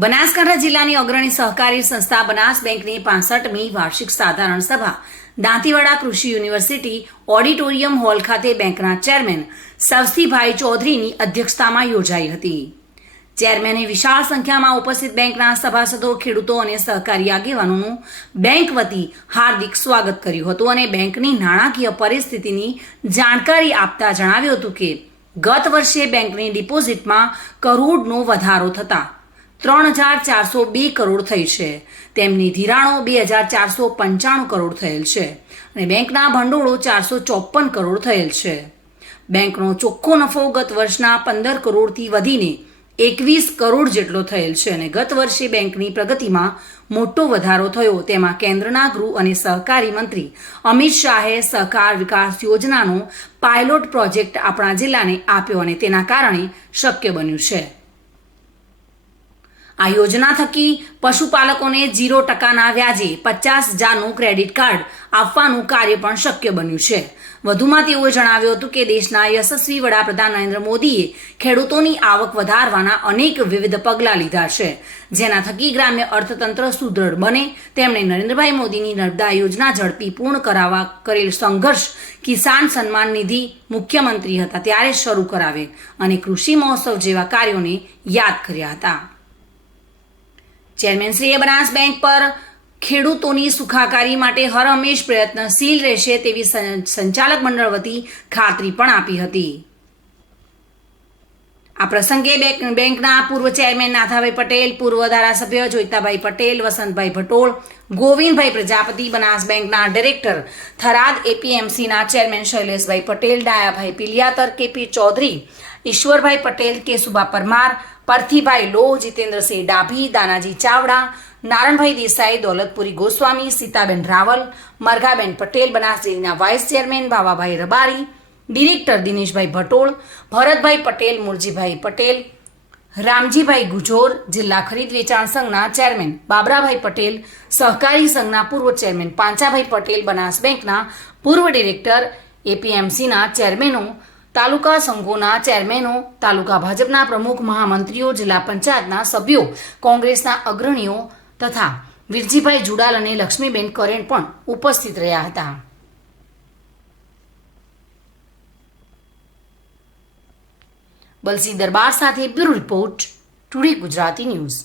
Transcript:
બનાસકાંઠા જિલ્લાની અગ્રણી સહકારી સંસ્થા બનાસ બેંકની 65મી વાર્ષિક સાધારણ સભા દાંતીવાડા કૃષિ યુનિવર્સિટી ઓડિટોરિયમ હોલ ખાતે બેંકના ચેરમેન સવસ્તીભાઈ ચૌધરીની અધ્યક્ષતામાં યોજાઈ હતી। ચેરમેને વિશાળ સંખ્યામાં ઉપસ્થિત બેંકના સભાસદો, ખેડૂતો અને સહકારી આગેવાનોનું બેંક વતી હાર્દિક સ્વાગત કર્યું હતું અને બેંકની નાણાકીય પરિસ્થિતિની જાણકારી આપતા જણાવ્યું હતું કે ગત વર્ષે બેંકની ડિપોઝિટમાં કરોડનો વધારો થતા 3402 કરોડ થઈ છે। તેમની ધિરાણો 2495 કરોડ થયેલ છે અને બેંકના ભંડોળો 454 કરોડ થયેલ છે। બેંકનો ચોખ્ખો નફો ગત વર્ષના 15 કરોડથી વધીને 21 કરોડ જેટલો થયેલ છે અને ગત વર્ષે બેંકની પ્રગતિમાં મોટો વધારો થયો। તેમાં કેન્દ્રના ગૃહ અને સહકારી મંત્રી અમિત શાહે સહકાર વિકાસ યોજનાનો પાયલોટ પ્રોજેક્ટ આપણા જિલ્લાને આપ્યો અને તેના કારણે શક્ય બન્યું છે। આ યોજના થકી પશુપાલકોને 0% વ્યાજે 50,000નું ક્રેડિટ કાર્ડ આપવાનું કાર્ય પણ શક્ય બન્યું છે। વધુમાં તેઓએ જણાવ્યું હતું કે દેશના યશસ્વી વડાપ્રધાન નરેન્દ્ર મોદીએ ખેડૂતોની આવક વધારવાના અનેક વિવિધ પગલાં લીધા છે, જેના થકી ગ્રામ્ય અર્થતંત્ર સુદૃઢ બને। તેમણે નરેન્દ્રભાઈ મોદીની નર્મદા યોજના ઝડપી પૂર્ણ કરાવવા કરેલ સંઘર્ષ, કિસાન સન્માન નિધિ મુખ્યમંત્રી હતા ત્યારે શરૂ કરાવે અને કૃષિ મહોત્સવ જેવા કાર્યોને યાદ કર્યા હતા। ચેરમેનશ્રીએ બનાસ બેંક પર ખેડૂતોની સુખાકારી માટે હરહંમેશ પ્રયત્નશીલ રહેશે તેવી સંચાલક મંડળ વતી ખાતરી પણ આપી હતી। આ પ્રસંગે બેંકના પૂર્વ ચેરમેન નાથાભાઈ પટેલ, પૂર્વ ધારાસભ્ય જોઈતાભાઈ પટેલ, વસંતભાઈ ભટોળ, ગોવિંદભાઈ પ્રજાપતિ, બનાસ બેંકના ડિરેક્ટર થરાદ એપીએમસીના ચેરમેન શૈલેષભાઈ પટેલ, ડાયાભાઈ પિલિયાતર, કેપી ચૌધરી, ઈશ્વરભાઈ પટેલ, કેશુભા પરમાર, પરથીભાઈ લોહ, જીતેન્દ્રસિંહ ડાભી, દાનાજી ચાવડા, નારણભાઈ દેસાઈ, દોલતપુરી ગોસ્વામી, સીતાબેન રાવલ, મરઘાબેન પટેલ, બનાસ ડેરીના vice chairman Bhavabhai Rabari, director Dineshbhai Bhatol, Bharatbhai Patel, Murjibhai Patel, Ramjibhai Gujor, જિલ્લા ખરીદ વેચાણ સંઘના ચેરમેન બાબરાભાઈ પટેલ, સહકારી સંઘના પૂર્વ ચેરમેન પાંચાભાઈ પટેલ, બનાસ બેંકના પૂર્વ ડિરેક્ટર, એપીએમસીના ચેરમેનો, તાલુકા સંઘોના ચેરમેનો, તાલુકા ભાજપના પ્રમુખ, મહામંત્રીઓ, જિલ્લા પંચાયતના સભ્યો, કોંગ્રેસના અગ્રણીઓ તથા વિરજીભાઈ જુડાલ અને લક્ષ્મીબેન કરેણ પણ ઉપસ્થિત રહ્યા હતા। બલસી દરબાર સાથે bureau report, today Gujarati news.